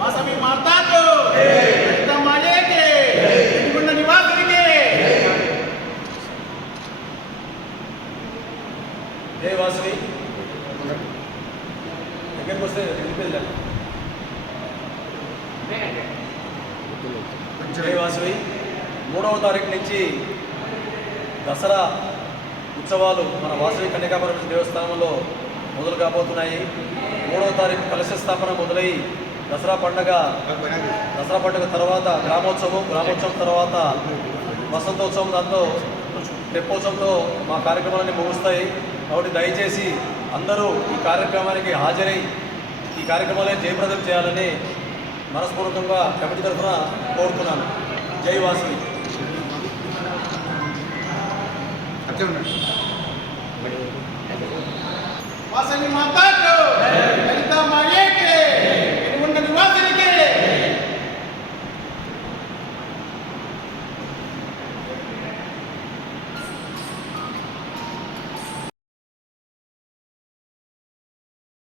వాసవి మాతాకు మాయేకే గుండ నివాసునికి జై వాసవి దగ్గరికి వస్తే వెళ్ళిపోయింది. జై వాసవి 3వ తారీఖు నుంచి దసరా ఉత్సవాలు మన వాసవి కన్యకాపరమేశ్వరి దేవస్థానంలో మొదలు కాబోతున్నాయి. 3వ తారీఖు కలశ స్థాపన మొదలై దసరా పండుగ తర్వాత గ్రామోత్సవం తర్వాత వసంతోత్సవం, దాంతో తెప్పోత్సవంతో మా కార్యక్రమాలన్నీ ముగుస్తాయి. కాబట్టి దయచేసి అందరూ ఈ కార్యక్రమానికి హాజరై ఈ కార్యక్రమాలను జయప్రదం చేయాలని మనస్పూర్వకంగా కమిటీ తరఫున కోరుతున్నాను. జై వాసవి. వాసవి మాతాకు